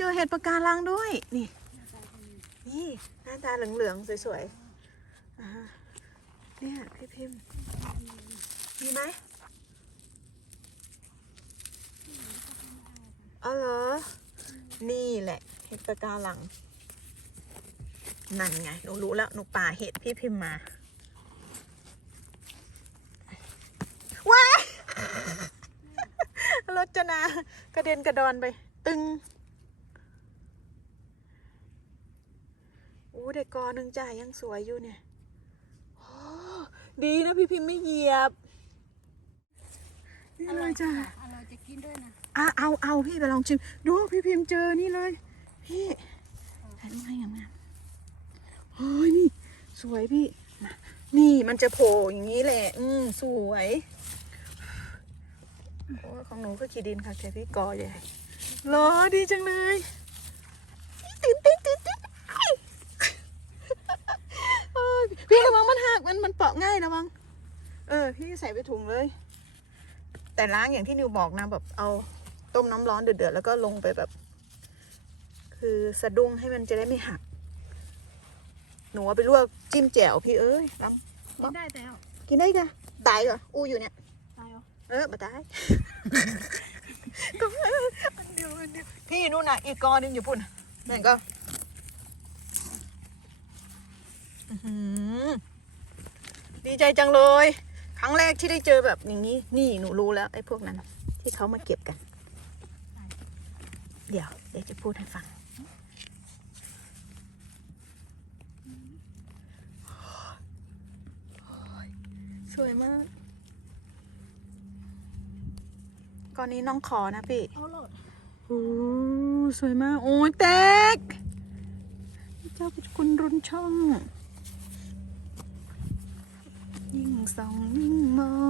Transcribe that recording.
เจอเห็ดปะการังด้วย นี่ นี่ หน้าตาเหลืองๆ สวยๆเนี่ยพี่พิมพ์มีไหมอ๋อเหรอ นี่แหละ เห็ดปะการัง นั่นไง หนูรู้แล้ว หนูป่าเห็ดพี่พิมพ์มาว้ายรถจนากระเด็นกระดอนไป ตึง อู้เด็กกอหนึ่งจ่ายยังสวยอยู่เนี่ยโอ้ดีนะพี่พิมพ์ไม่เหยียบนี่เลยจ้ะอร่อยจะกินด้วยนะอะเอาเอาพี่ไปลองชิม ดูพี่พิมพ์เจอนี่เลย พี่ถ่ายรูปให้งามๆเฮ้ยนี่ สวยพี่มานี่มันจะโผล่อย่างนี้แหละ อืมสวยโอ้ยของหนูก็ขีดินค่ะแค่พี่กอใหญ่เหรอดีจังเลยตื่นเต้นตื่นเต้นไอ้เอ้ยพี่ ระวังมันหักมันมันเปาะง่ายระวังเออ พี่ใส่ไปถุงเลย แต่ล้างอย่างที่นิวบอกนะแบบเอาต้มน้ำร้อนเดือดๆแล้วก็ลงไปแบบ คือสะดุ้งให้มันจะได้ไม่หัก หนูเอาไปลวกจิ้มแจ่วพี่เอ้ยลกินได้แต่เอาำกินได้กะตายเหรออู้อยู่เนี่ยตายเหรอเออมาตายก็อันเดียวอันเดียวพี่นู่นน่ะ อีกกอหนึงอยู่พุ่นแม่งก็อื้อหือ ดีใจจังเลย ครั้งแรกที่ได้เจอแบบอย่างนี้ นี่หนูรู้แล้วไอ้พวกนั้น ที่เขามาเก็บกัน เดี๋ยวเดี๋ยวจะพูดให้ฟัง สวยมากก้อนนี้น้องขอนะพี่เอาโหลดโอ้สวยมาก โอ้ยแตก เจ้าคุณรุนช่อง 送你梦。